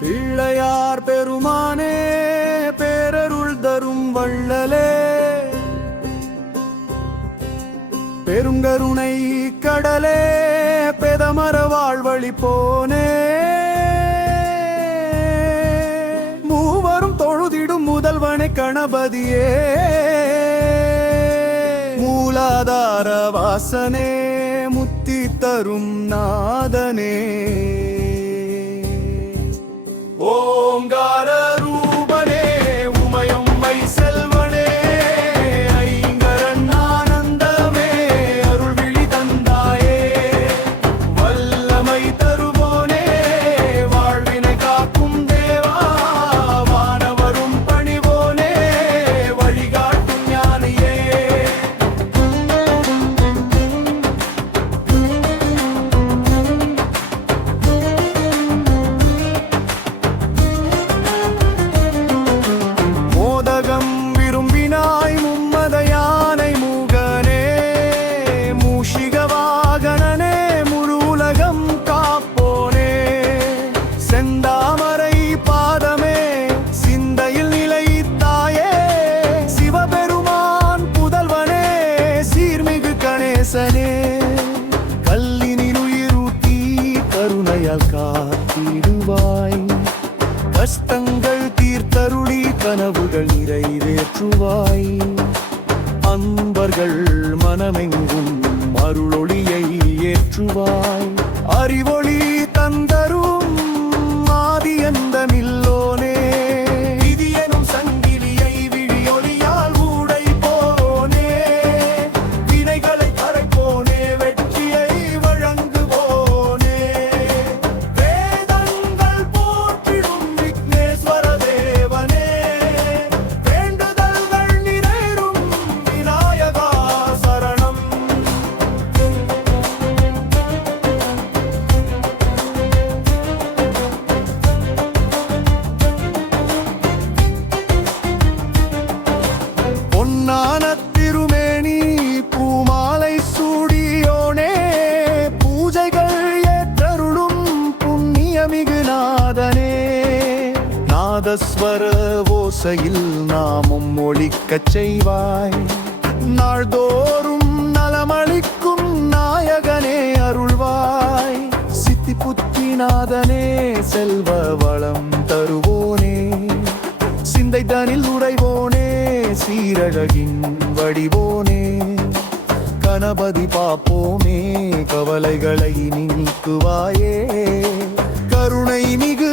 பிள்ளையார் பெருமானே பேரருள் தரும் வள்ளலே, பெருங்கருணை கடலே, பெதமர வாழ்வழி போனே, மூவரும் தொழுதிடும் முதல்வனை கணபதியே, மூலாதார வாசனே, முத்தி தரும் நாதனே, ஓங்கார ரூபனே, உமையம்மை செல்வனே, ஐங்கரன் ஆனந்தமே, அருள் விழி தந்தாயே, வல்லமை தருவோனே, வாழ்வினை காக்கும் தேவா, வானவரும் பணிவோனே, வழிகாட்டும் ஞானியே. மோதகம் விரும்பினாய் மும்மத யானை மூகனே, மூஷிக வாகனனே, முழு உலகம் காப்போனே, செந்தாமரை பாதமே, சிந்தையில் நிலைத்தாயே, சிவபெருமான் புதல்வனே, சீர்மிகு கணேசனே, கல்லினில் உயிரூட்டி கருணையால் காத்திடுவாய், கஷ்டங்கள் தீர்த்தருளி கனவுகள் நிறைவேற்றுவாய், அன்பர்கள் மனமெங்கும் அருளொளியை ஏற்றுவாய், அறிவொளி தந்தரும் ஆதி அந்தமில்லோனே, விதியெனும் சங்கிலியை விழியொலியால் ஊடை போனே, வினைகளை கரைப்போனே, வெற்றியை வழங்குவோனே, வேதங்கள் போற்றிடும் விக்னேஸ்வர தேவனே, வேண்டுதல்கள் நிறைவேறும் விநாயகா சரணம். பொன்னான திருமேனி பூமாலை சூடியோனே, பூஜைகள் ஏற்றருளும் புண்ணியமிகு நாதனே, நாதஸ்வர ஓசையில் நாமும் ஒலிக்கச் செய்வாய், நாள்தோறும் நலமளிக்கும் நாயகனே அருள்வாய், சித்தி புத்திநாதனே, செல்வ வளம் தருவோனே, சிந்தை தனில் உறைவோனே, சீரழகின் வடிவோனே, கணபதி பாப்போமே, கவலைகளை நீக்குவாயே, கருணை மிகு